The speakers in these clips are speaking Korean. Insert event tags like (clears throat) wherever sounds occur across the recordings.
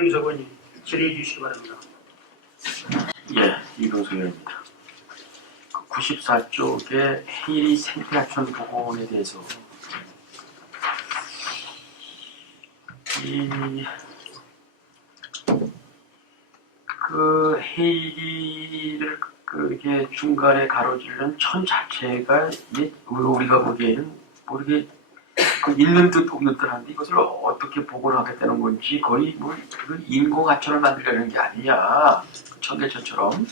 형사관님 질의해 주시기 바랍니다. 예, 이병석입니다. 그 94쪽에 해리 생태학촌 복원에 대해서 이, 그 헤이리를 그게 중간에 가로지르는 천 자체가 우리가 보기에는 모르게 그 있는 듯 없는 듯한데 이것을 어떻게 복원하겠다는 건지 거의 뭐그 인공 하천을 만들려는 게 아니냐 청계천처럼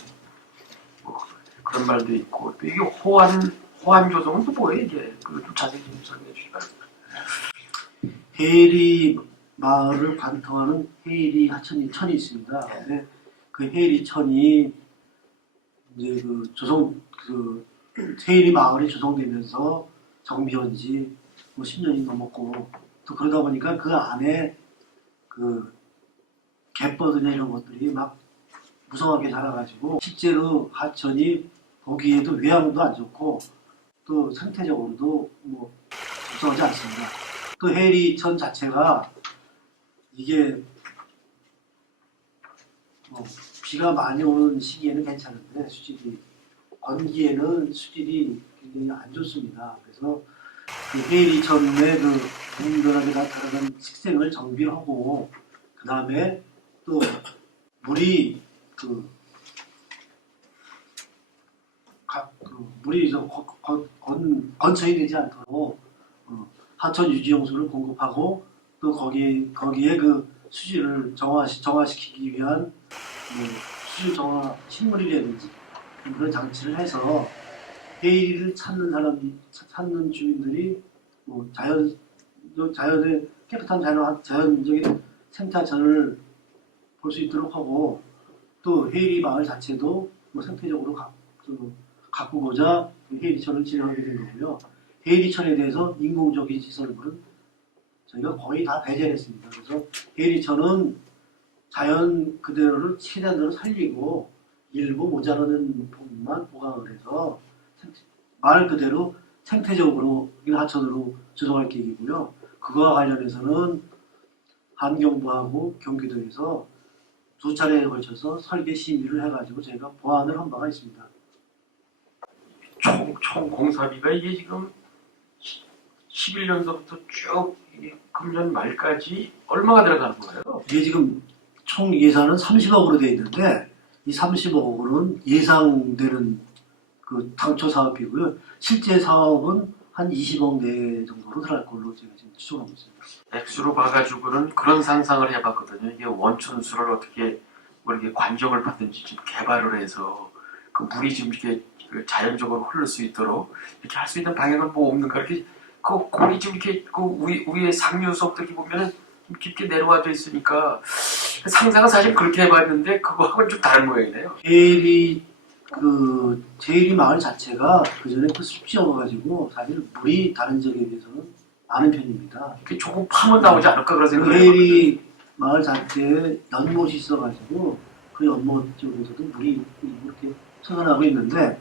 뭐 그런 말도 있고 또 이게 호환 호환 조성은 또 뭐예요 이게 그좀 자세히 좀 설명해 주시기 바랍니다. 헤이리 마을을 관통하는 헤이리 하천이 천이 있습니다. 네. 근데 그 헤이리 천이 이제 그 조성 그 헤이리 마을이 조성되면서 정비한 지 뭐 10년이 넘었고 또 그러다 보니까 그 안에 그 갯벌이나 이런 것들이 막 무성하게 자라가지고 실제로 하천이 보기에도 외양도 안 좋고 또 상태적으로도 뭐 적성하지 않습니다. 또 헤이리천 자체가 이게 뭐 비가 많이 오는 시기에는 괜찮은데 수질이 건기에는 수질이 굉장히 안 좋습니다. 그래서 그 헤이리천의 그 분별하게 나타나는 식생을 정비하고 그 다음에 또 물이 그, 가- 그 물이 좀 거- 거- 건, 건천이 되지 않도록 어, 하천 유지 용수를 공급하고 또 거기 거기에 그 수질을 정화 정화시키기 위한 뭐 수질 정화 식물이라든지 그런 장치를 해서 헤이리를 찾는 사람 찾는 주민들이 뭐 자연 자연의 깨끗한 자연 자연적인 생태천을 볼 수 있도록 하고 또 헤이리 마을 자체도 뭐 생태적으로 가, 그, 가꾸고자 그 헤이리천을 진행하게 된 거고요. 헤이리천에 대해서 인공적인 시설물은 저희가 거의 다 배제했습니다. 그래서 헤이리천은 자연 그대로를 최대한으로 살리고 일부 모자라는 부분만 보강을 해서 생- 말 그대로 생태적으로 이 하천으로 조성할 계획이고요. 그거와 관련해서는 환경부하고 경기도에서 두 차례에 걸쳐서 설계 심의를 해가지고 저희가 보완을 한 바가 있습니다. 총, 총 공사비가 이게 지금 11년서부터 쭉 금년 말까지 얼마가 들어가는 거예요? 이게 지금 총 예산은 30억으로 되어 있는데 이 30억으로는 예상되는 그 당초 사업이고요. 실제 사업은 한 20억 내 정도로 들어갈 걸로 제가 지금 추정하고 있습니다. 액수로 봐가지고는 그런 상상을 해봤거든요. 이게 원천수를 어떻게 뭐 이렇게 관정을 받든지 좀 개발을 해서 그 물이 좀 이렇게 그 자연적으로 흐를 수 있도록 이렇게 할 수 있는 방향은 뭐 없는가 이렇게 그 골이 좀 이렇게 그 위, 위에 상류석들이 보면은 좀 깊게 내려와져 있으니까 상상은 사실 그렇게 해봤는데 그거하고는 좀 다른 모양이네요. 그 제일이 마을 자체가 그 전에 그 숲지여가지고 사실 물이 다른 지역에 비해서는 많은 편입니다. 이렇게 조금 파면 나오지 않을까 그런 그 생각을 해봤거든요. 헤일이 마을 자체에 연못이 있어가지고 그 연못 쪽에서도 물이 이렇게 솟아나고 있는데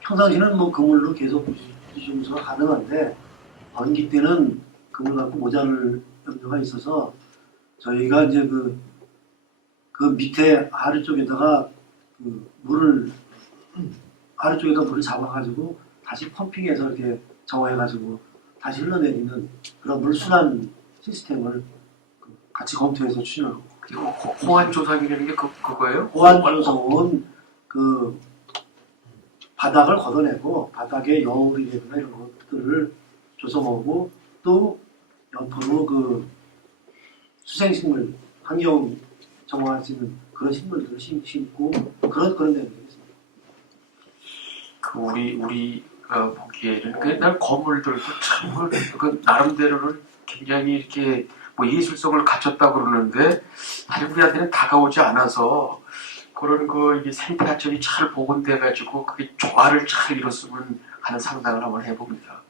평상시는 뭐 그물로 계속 유지용수가 가능한데 번기 때는 그물 갖고 모자를 염려가 있어서 저희가 이제 그, 그 밑에 아래쪽에다가 그 물을 (clears throat) 아래쪽에다 물을 잡아가지고 다시 펌핑해서 이렇게 정화해가지고 다시 흘러내리는 그런 물순환 시스템을 그 같이 검토해서 추진하고 호- 호환 조상이라는 게 그, 그거예요? 호환 조성은 그 바닥을 걷어내고 바닥에 여울이라거나 이런 것들을 조성하고 또 옆으로 그 수생식물 환경 정화할 수 있는 그런 식물들을 심- 심고 그런 그런 데는 되겠습니다. 그 우리 우리가 보기에는 그날 건물들도 참그 나름대로는 굉장히 이렇게 뭐 예술성을 갖췄다 그러는데 사실 우리한테는 다가오지 않아서 그런 그 이게 생태하천이 잘 복원돼 가지고 그게 조화를 잘 이뤘으면 하는 상상을 한번 해봅니다.